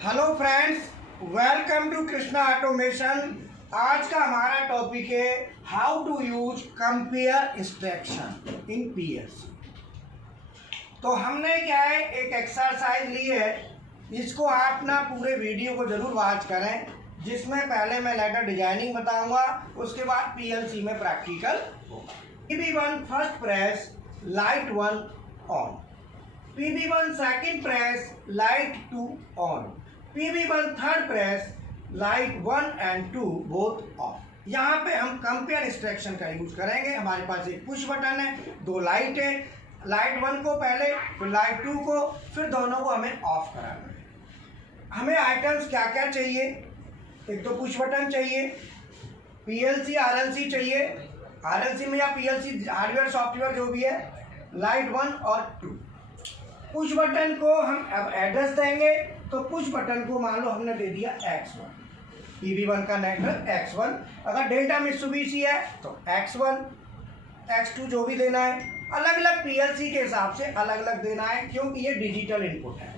Hello friends, welcome to Krishna automation. आज का हमारा टॉपिक है how to use compare instruction in PLC. तो हमने क्या है, एक एक्सरसाइज ली है, इसको आप ना पूरे वीडियो को जरूर वॉच करें, जिसमें पहले मैं लैडर डिजाइनिंग बताऊंगा, उसके बाद पीएलसी में प्रैक्टिकल होगा। PB1 first press, light 1 on. PB1 second press, light 2 on. PB1 third press, light 1 and 2 both of. यहाँ पे हम कंपेयर इंस्ट्रक्शन का यूज करेंगे। हमारे पास एक पुश बटन है, दो लाइट है, लाइट 1 को पहले, फिर लाइट 2 को, फिर दोनों को हमें ऑफ कराना है। हमें आइटम्स क्या क्या चाहिए? एक तो पुश बटन चाहिए, पीएलसी आरएलसी चाहिए, आरएलसी में या पीएलसी हार्डवेयर सॉफ्टवेयर जो भी है, लाइट 1 और 2। पुश बटन को हम अब एड्रेस देंगे, तो पुश बटन को मान लो हमने दे दिया X1, PB1 का नेटवर्क X1। अगर डेल्टा मित्सुबिशी है तो X1, X2 जो भी देना है, अलग अलग पीएलसी के हिसाब से अलग अलग देना है, क्योंकि ये डिजिटल इनपुट है।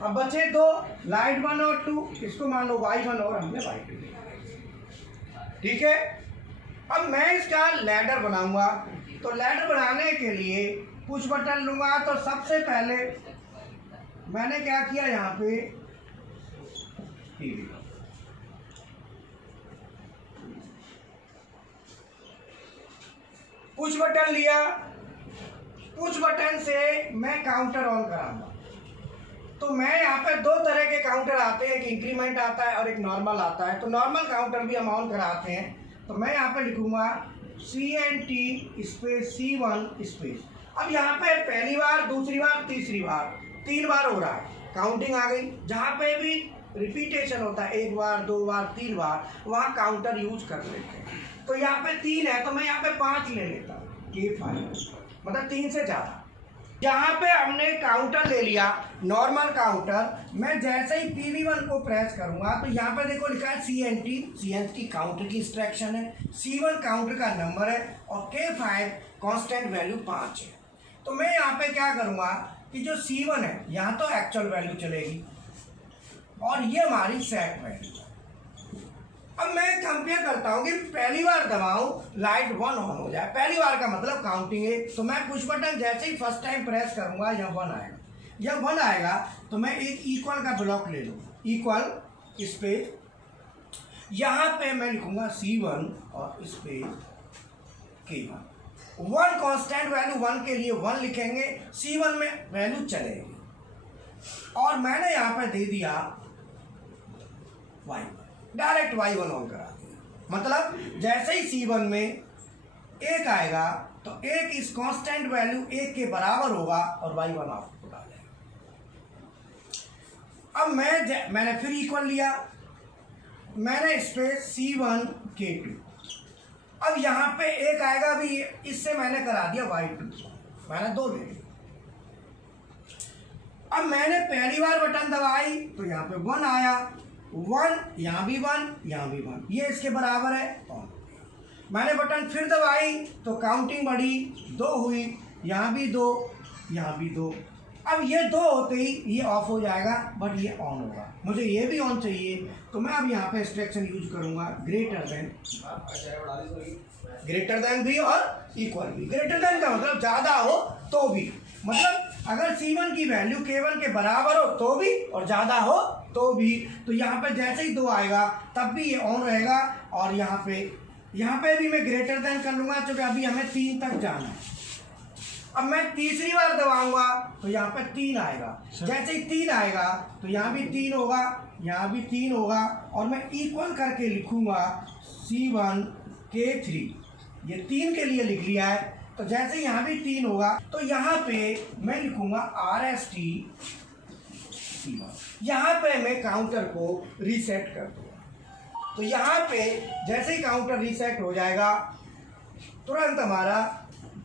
अब बचे दो, लाइट 1 और 2, इसको मान लो Y1 और हमने Y2 दिया। ठीक है, अब मैं इसका लैडर बनाऊंगा। तो लैडर बनाने के लिए पुश बटन लूंगा। तो सबसे पहले मैंने क्या किया, यहाँ पे पुश बटन लिया। पुश बटन से मैं काउंटर ऑन कराऊंगा। तो मैं यहाँ पे दो तरह के काउंटर आते हैं, एक इंक्रीमेंट आता है और एक नॉर्मल आता है। तो नॉर्मल काउंटर भी हम ऑन कराते हैं। तो मैं यहाँ पे लिखूंगा CNT स्पेस C1 स्पेस। अब यहाँ पे पहली बार, दूसरी बार, तीसरी बार, 3 बार हो रहा है, काउंटिंग आ गई। जहाँ पे भी रिपीटेशन होता है, 1 बार, 2 बार, 3 बार, वहाँ काउंटर यूज कर लेते हैं। तो यहाँ पे 3 है, तो मैं यहाँ पे 5 ले लेता हूँ, K5, मतलब 3 से ज़्यादा। यहाँ पे हमने काउंटर ले लिया, नॉर्मल काउंटर। मैं जैसे ही PB1 को प्रेस करूँगा, तो यहाँ पे देखो लिखा है CNT काउंटर की इंस्ट्रक्शन है, C1 काउंटर का नंबर है, और K5 कांस्टेंट वैल्यू 5 है। तो मैं यहाँ पे क्या करूँगा कि जो C1 है, यहाँ तो एक्चुअल वैल्यू चलेगी, और ये हमारी सेट वैल्यू है। अब मैं कंपेयर करता हूँ कि पहली बार दबाऊँ, लाइट 1 ऑन हो जाए। पहली बार का मतलब काउंटिंग है। तो मैं पुश बटन जैसे ही फर्स्ट टाइम प्रेस करूँगा, यह 1 आएगा। जब 1 आएगा तो मैं एक इक्वल का ब्लॉक ले लूँ, इक्वल स्पेस, यहाँ पे मैं लिखूँगा C1 और स्पेस K1। 1 कांस्टेंट वैल्यू, 1 के लिए 1 लिखेंगे, C1 में वैल्यू चलेगी। और मैंने यहाँ पे दे दिया Y1, डायरेक्ट Y1 ऑन करा दिया। मतलब जैसे ही C1 में 1 आएगा, तो 1 इस कांस्टेंट वैल्यू 1 के बराबर होगा, और Y1 आउटपुट आ जाएगा। अब मैंने फिर इक्वल लिया, मैंने स्पेस C1 K2। अब यहाँ पे 1 आएगा भी, इससे मैंने करा दिया Y2, मैंने 2 ले लिया। अब मैंने पहली बार बटन दबाई, तो यहाँ पे 1 आया, 1, यहाँ भी 1, यहाँ भी 1, ये इसके बराबर है, ऑन। मैंने बटन फिर दबाई, तो काउंटिंग बढ़ी, 2 हुई, यहाँ भी 2, यहाँ भी 2। अब ये 2 होते ही ये ऑफ हो जाएगा, बट ये ऑन होगा। मुझे ये भी ऑन चाहिए, तो मैं अब यहाँ पे इंस्ट्रक्शन यूज करूँगा ग्रेटर देन भी और इक्वल भी। ग्रेटर देन का मतलब ज़्यादा हो तो भी, मतलब अगर C1 की वैल्यू K1 के बराबर हो तो भी, और ज़्यादा हो तो भी। तो यहाँ पे जैसे ही 2 आएगा, तब भी ये ऑन रहेगा। और यहाँ पे भी मैं ग्रेटर देन कर लूँगा, क्योंकि अभी हमें 3 तक जाना है। अब मैं तीसरी बार दबाऊंगा, तो यहाँ पे 3 आएगा। जैसे ही 3 आएगा, तो यहाँ भी 3 होगा, यहाँ भी 3 होगा, और मैं इक्वल करके लिखूंगा C1 K3। ये 3 के लिए लिख लिया है। तो जैसे यहाँ भी 3 होगा, तो यहाँ पे मैं लिखूंगा RST C1। यहाँ पे मैं काउंटर को रीसेट कर दूंगा। तो यहाँ पे जैसे ही काउंटर रीसेट हो जाएगा, तुरंत हमारा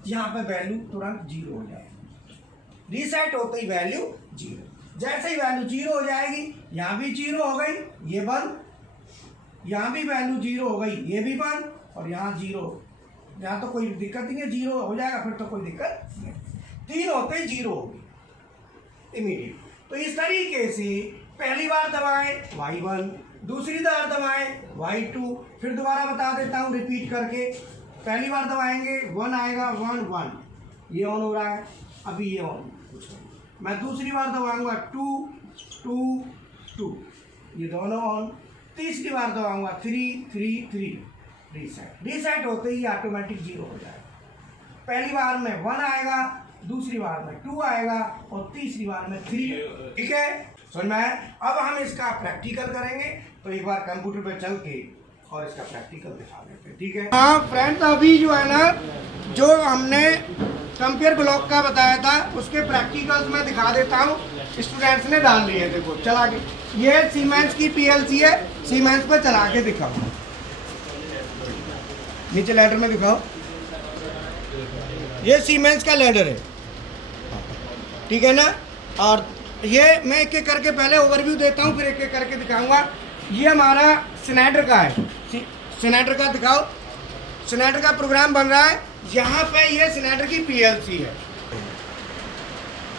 यहाँ पे वैल्यू तुरंत 0 हो जाएगी। रीसेट होते ही वैल्यू 0। जैसे ही वैल्यू 0 हो जाएगी, यहाँ भी 0 हो गई, ये बंद, यहाँ भी वैल्यू 0 हो गई, ये भी बंद, और यहाँ 0। यहाँ तो कोई दिक्कत नहीं है, 0 हो जाएगा, फिर तो कोई दिक्कत नहीं। 3 होते ही 0 होगी इमीडिएट। तो इस तरीके से पहली बार दबाएं Y1, दूसरी बार दबाएं Y2, फिर दोबारा बता देता हूँ रिपीट करके। पहली बार दबाएंगे 1 आएगा, 1 1 ये ऑन हो रहा है, अभी ये ऑन। मैं दूसरी बार दबाऊंगा 2 2 2 ये दोनों ऑन। तीसरी बार दबाऊंगा 3 3 3 रीसेट होते ही ऑटोमेटिक 0 हो जाएगा। पहली बार में 1 आएगा, दूसरी बार में 2 आएगा और तीसरी बार में 3। ठीक है, समझ में आया? अब हम इसका प्रैक्टिकल करेंगे, तो एक बार कंप्यूटर पे चल के और इसका प्रैक्टिकल दिखा देते हैं। ठीक है हाँ फ्रेंड्स, अभी जो है ना, जो हमने कंपेयर ब्लॉक का बताया था उसके प्रैक्टिकल्स में दिखा देता हूँ। स्टूडेंट्स ने डाल लिए, देखो चला के। ये सीमेंस की पीएलसी है, सीमेंस पे चला के दिखाओ, नीचे लैडर में दिखाओ। ये सीमेंस का लैडर है, ठीक है ना। और ये मैं एक एक करके पहले ओवरव्यू देता हूँ, फिर एक एक करके दिखाऊंगा। ये हमारा स्नाइडर का है, स्नाइडर का दिखाओ। स्नाइडर का प्रोग्राम बन रहा है, यहाँ पे ये स्नाइडर की पीएलसी है।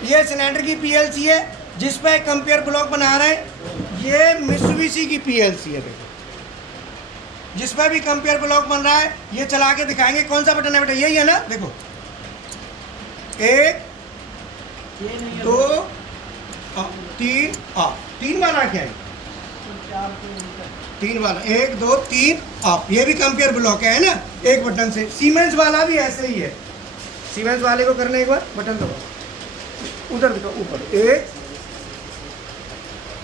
ये स्नाइडर की पीएलसी है जिस पे कंपेयर ब्लॉक बना रहे हैं। ये मित्सुबिशी की पीएलसी है, देखो जिस पे भी कंपेयर ब्लॉक बन रहा है। ये चला के दिखाएंगे। कौन सा बटन है बेटा? यही है ना, देखो 1 2 3 3 वाला क्या है? 3 वाला 1 2 3 आप। ये भी कंपेयर ब्लॉक है ना, एक बटन से। सीमेंस वाला भी ऐसे ही है। सीमेंस वाले को करने एक बार बटन दबाओ, उधर दिखाओ ऊपर। 1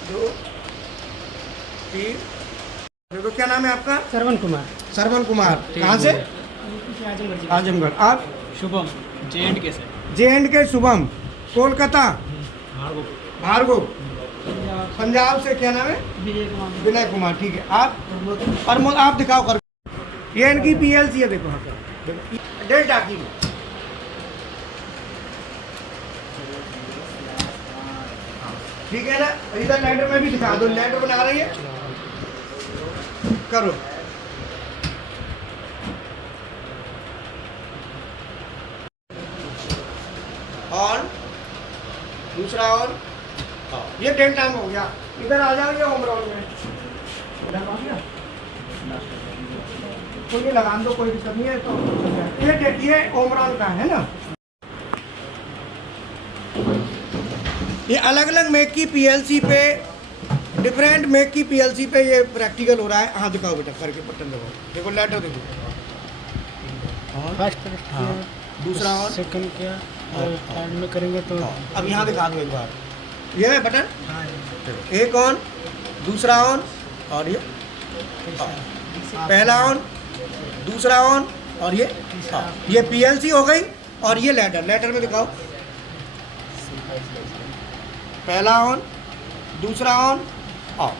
2 3। देखो क्या नाम है आपका? श्रवण कुमार। श्रवण कुमार, कहाँ से? आजमगढ़। आप? शुभम, J&K से। J&K शुभम, कोलकाता। भार्गव, पंजाब से। क्या नाम है? विनय कुमार। ठीक है, आप? प्रमोद। आप दिखाओ कर। ये इनकी पीएलसी है, देखो डेल्टा की। ठीक है ना। इधर लैडर में भी दिखा दो, लैडर बना रही है, करो। ऑन, दूसरा ऑन। ये डेल्टा में हो गया। इधर आ जाओ, ये होम राउंड में। इधर आ गया तो ये लगा दो, कोई दिक्कत नहीं है। तो ये होम राउंड का है ना। ये अलग अलग मेक की पीएलसी पे, डिफरेंट मेक की पीएलसी पे ये प्रैक्टिकल हो रहा है। हाँ दिखाओ बेटा, करके बटन दबाओ। देखो लेटर देखो, फर्स्ट हाँ, दूसरा ऑन, सेकंड क्या और थर्ड में करेंगे तो अब यहाँ दिखा दो एक बार। ये है बटन, एक ऑन, दूसरा ऑन और ये पहला ऑन, दूसरा ऑन और ये पीएलसी हो गई। और ये लेटर, लेटर में दिखाओ। पहला ऑन, दूसरा ऑन ऑफ।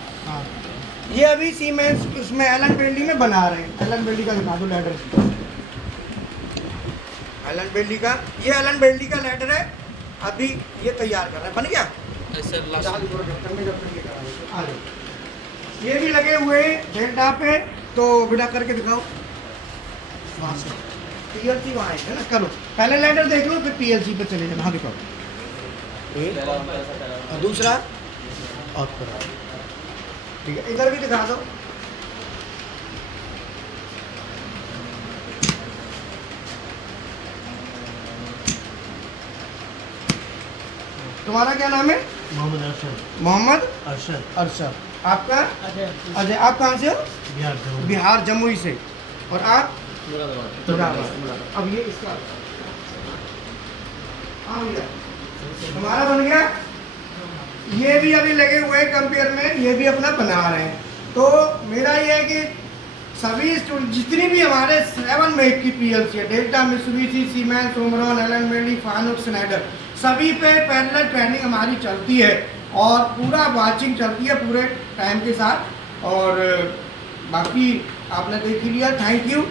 ये अभी सीमेंस उसमें एलन बेल्डी में बना रहे हैं। एलन बेल्डी का दिखा दो लेटर, एलन बेल्डी का। ये एलन बेल्डी का लेटर है, अभी ये तैयार कर रहा है। बन गया? ये भी लगे हुए डेल्टा पे, तो बिना करके दिखाओ। पीएलसी वहाँ है ना, करो। पहले लेटर देख लो, फिर पीएलसी पे चले जाना। हाँ दिखाओ, और दूसरा और ठीक है, इधर भी दिखा दो। तुम्हारा क्या नाम है? मोहम्मद अरशद। मोहम्मद अरशद। अरशद। आपका? अजय। आप कहाँ से हो? बिहार जमुई से। और आप? मुरादाबाद। अब ये इसका हमारा बन गया। ये भी अभी लगे हुए कंपेयर में, ये भी अपना बना रहे हैं। तो मेरा ये है कि सभी जितनी भी हमारे 7 मेक की पीएलसी है, Delta, Mitsubishi, Siemens, Omron, Allen Bradley, Fanuc, Schneider, सभी पे पैरेलल ट्रेनिंग हमारी चलती है और पूरा वाचिंग चलती है पूरे टाइम के साथ। और बाकी आपने देख ही लिया। Thank you.